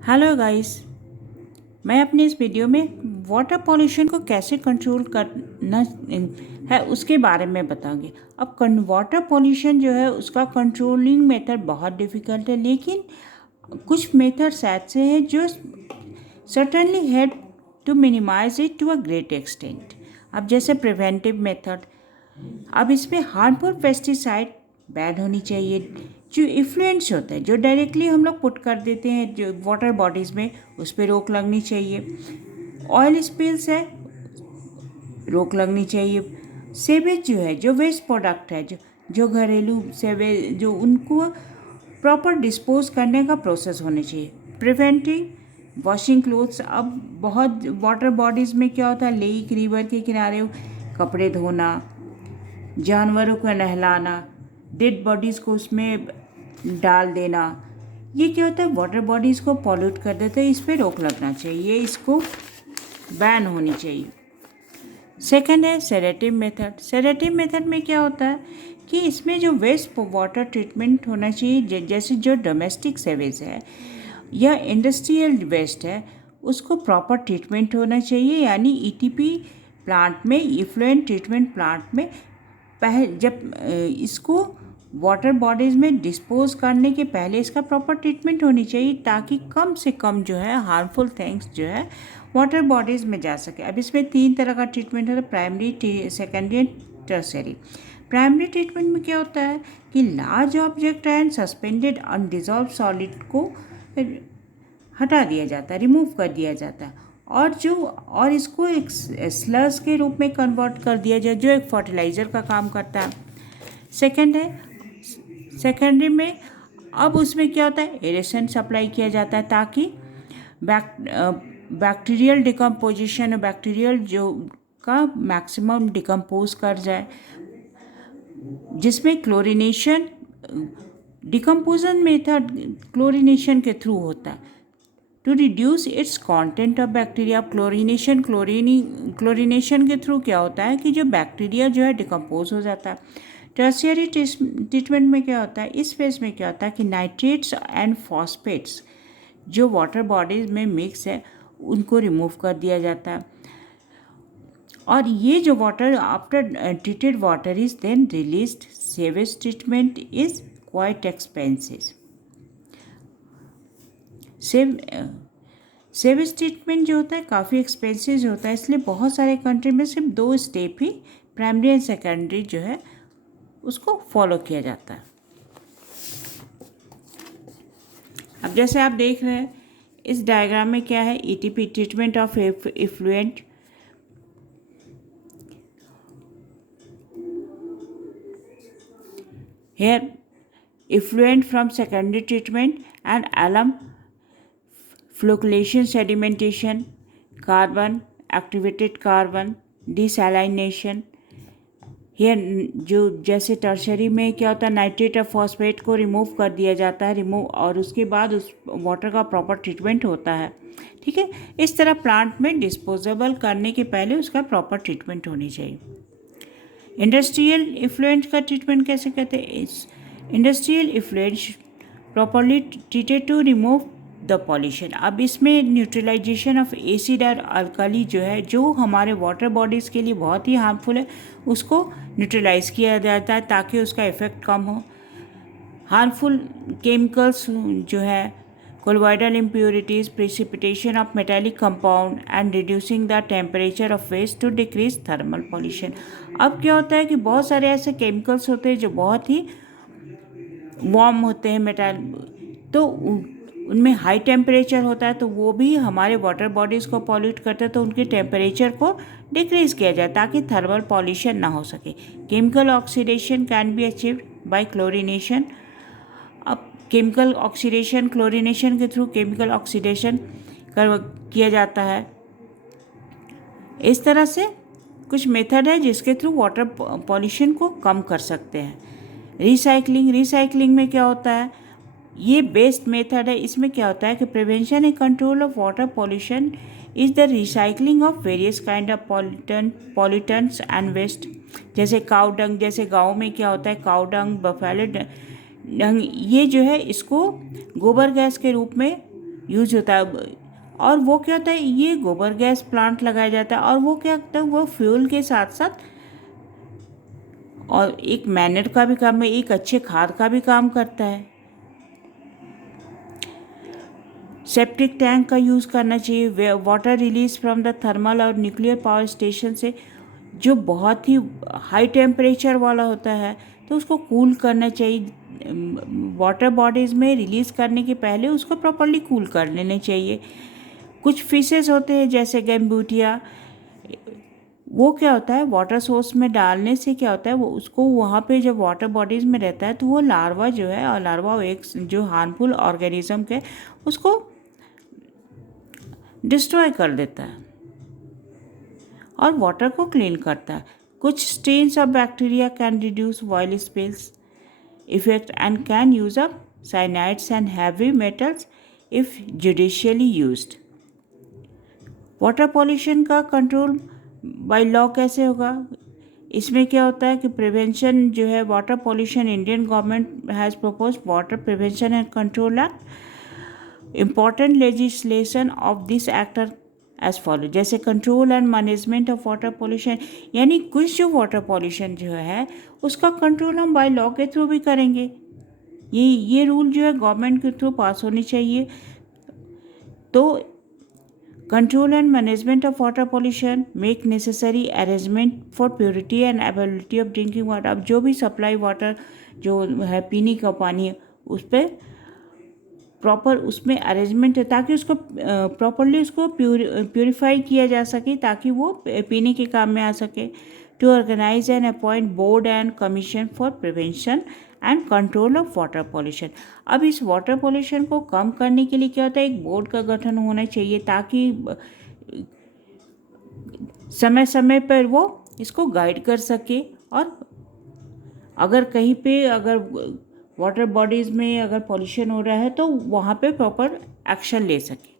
Hello guys. मैं अपने इस वीडियो में वाटर पॉल्यूशन को कैसे कंट्रोल करना है उसके बारे में बताऊंगी। अब वाटर पॉल्यूशन जो है उसका कंट्रोलिंग मेथड बहुत डिफ़िकल्ट है, लेकिन कुछ मेथड्स ऐसे हैं जो certainly help to minimise it to a great extent. अब जैसे प्रिवेंटिव मेथड, अब इसमें हार्मफुल पेस्टिसाइड बैन होनी चाहिए। जो इफ्लुएंट्स होता है जो डायरेक्टली हम लोग पुट कर देते हैं जो वाटर बॉडीज़ में, उस पर रोक लगनी चाहिए। ऑयल स्पिल्स है, रोक लगनी चाहिए। सेवेज जो है, जो वेस्ट प्रोडक्ट है, जो घरेलू सेवेज जो उनको प्रॉपर डिस्पोज करने का प्रोसेस होना चाहिए। प्रिवेंटिंग वॉशिंग क्लोथ्स, अब बहुत वाटर बॉडीज़ में क्या होता है, लेक रिवर के किनारे कपड़े धोना, जानवरों को नहलाना, डेड बॉडीज़ को उसमें डाल देना, ये क्या होता है, वाटर बॉडीज़ को पॉल्यूट कर देता है। इस पर रोक लगना चाहिए, इसको बैन होनी चाहिए। सेकंड है सेडेटिव मेथड। सेडेटिव मेथड में क्या होता है कि इसमें जो वेस्ट वाटर ट्रीटमेंट होना चाहिए, जैसे जो डोमेस्टिक सेवेज है या इंडस्ट्रियल वेस्ट है, उसको प्रॉपर ट्रीटमेंट होना चाहिए। यानी ईटीपी प्लांट में, इफ्लुएंट ट्रीटमेंट प्लांट में जब इसको वाटर बॉडीज़ में डिस्पोज करने के पहले इसका प्रॉपर ट्रीटमेंट होनी चाहिए, ताकि कम से कम जो है हार्मफुल थिंग्स जो है वाटर बॉडीज़ में जा सके। अब इसमें 3 तरह का ट्रीटमेंट होता है, primary, secondary and tertiary. Primary treatment में क्या होता है कि large object and suspended undissolved solid को हटा दिया जाता है, रिमूव कर दिया जाता है, और इसको एक स्लर्स के रूप में कन्वर्ट कर दिया जाए, जो एक फर्टिलाइज़र का काम करता है। सेकेंड है सेकेंडरी में, अब उसमें क्या होता है, एरेशन सप्लाई किया जाता है, ताकि बैक्टीरियल डिकम्पोजिशन, बैक्टीरियल जो का मैक्सिमम डिकम्पोज कर जाए, जिसमें क्लोरिनेशन, डिकम्पोजन मेथड क्लोरिनेशन के थ्रू होता है to reduce its content of bacteria. Chlorination के थ्रू क्या होता है कि जो बैक्टीरिया जो है डिकम्पोज हो जाता है। टर्शियरी ट्रीटमेंट में क्या होता है, इस फेज में क्या होता है कि नाइट्रेट्स एंड फॉस्फेट्स जो वाटर बॉडीज में मिक्स है उनको रिमूव कर दिया जाता है, और ये जो water after treated water is then released. Sewage treatment is quite expensive. Sewage treatment जो होता है काफ़ी एक्सपेंसिव होता है, इसलिए बहुत सारे कंट्री में सिर्फ 2 step he, primary and secondary जो है उसको फॉलो किया जाता है। अब जैसे आप देख रहे हैं इस डायग्राम में क्या है, ETP treatment of effluent. Here, effluent from secondary treatment and alum, flocculation sedimentation, carbon, activated carbon, desalination। Here जो जैसे टर्शरी में क्या होता है, नाइट्रेट और फॉस्फेट को रिमूव कर दिया जाता है, और उसके बाद उस वाटर का प्रॉपर ट्रीटमेंट होता है। ठीक है, इस तरह प्लांट में डिस्पोजेबल करने के पहले उसका प्रॉपर ट्रीटमेंट होनी चाहिए। इंडस्ट्रियल इफ्लुएंट का ट्रीटमेंट कैसे कहते हैं, industrial effluent properly treated to remove the pollution. अब इसमें न्यूट्रलाइजेशन ऑफ एसिड और अल्कली जो है, जो हमारे वाटर बॉडीज़ के लिए बहुत ही हार्मफुल है, उसको न्यूट्रलाइज किया जाता है ताकि उसका इफ़ेक्ट कम हो। हार्मफुल केमिकल्स जो है, colloidal impurities, precipitation of metallic compound and reducing the temperature of waste to decrease thermal pollution। अब क्या होता है कि बहुत सारे ऐसे केमिकल्स होते हैं जो बहुत ही वार्म होते हैं, मेटल, तो उनमें हाई टेम्परेचर होता है, तो वो भी हमारे वाटर बॉडीज़ को पॉल्यूट करते हैं, तो उनके टेम्परेचर को डिक्रीज़ किया जाए ताकि थर्मल पॉल्यूशन ना हो सके। Chemical oxidation can be achieved by chlorination. अब केमिकल ऑक्सीडेशन, क्लोरिनेशन के थ्रू केमिकल ऑक्सीडेशन किया जाता है। इस तरह से कुछ मेथड है जिसके थ्रू वाटर पॉल्यूशन को कम कर सकते हैं। रिसाइकलिंग में क्या होता है, ये बेस्ट मेथड है। इसमें क्या होता है कि prevention and control of water pollution is the recycling of various kind of pollutants and waste. जैसे काउ डंग, जैसे गाँव में क्या होता है, काउ डंग, बफेलो डंग, ये जो है इसको गोबर गैस के रूप में यूज होता है। और वो क्या होता है, ये गोबर गैस प्लांट लगाया जाता है और वो क्या होता है, वो फ्यूल के साथ साथ और एक मैनर का भी काम है, एक अच्छे खाद का भी काम करता है। सेप्टिक टैंक का यूज़ करना चाहिए। Water release from the thermal और न्यूक्लियर पावर स्टेशन से जो बहुत ही हाई टेम्परेचर वाला होता है तो उसको कूल करना चाहिए। वाटर बॉडीज़ में रिलीज़ करने के पहले उसको प्रॉपरली कूल कर लेने चाहिए। कुछ फिशेस होते हैं जैसे गैम्बूटिया, वो क्या होता है, वाटर सोर्स में डालने से क्या होता है, वो उसको वहाँ पे जब वाटर बॉडीज़ में रहता है तो वो लार्वा जो है, और लार्वा एक जो हार्मफुल ऑर्गेनिज्म के उसको डिस्ट्रॉय कर देता है और वाटर को क्लीन करता है। कुछ strains of bacteria can reduce oil spills effect and can use up cyanides and heavy metals if judicially used. Water pollution का कंट्रोल बाय लॉ कैसे होगा? इसमें क्या होता है कि प्रिवेंशन जो है, water pollution, Indian government has propose water prevention and control act. Important legislation of this act are as follow, जैसे control and management of water pollution, यानी कुछ जो वाटर पॉल्यूशन जो है उसका कंट्रोल हम बाय लॉ के थ्रू भी करेंगे। ये रूल जो है गवर्नमेंट के थ्रू पास होनी चाहिए। तो control and management of water pollution, make necessary arrangement for purity and availability of drinking water. अब जो भी सप्लाई वाटर जो है, पीने का पानी है, उस पर प्रॉपर उसमें अरेंजमेंट है ताकि उसको प्रॉपरली उसको प्योरीफाई किया जा सके ताकि वो पीने के काम में आ सके। To organise and appoint board and commission for prevention and control of water pollution. अब इस वाटर पॉल्यूशन को कम करने के लिए क्या होता है, एक बोर्ड का गठन होना चाहिए ताकि समय समय पर वो इसको गाइड कर सके और अगर कहीं पे अगर वाटर बॉडीज़ में अगर पॉल्यूशन हो रहा है तो वहाँ पे प्रॉपर एक्शन ले सके।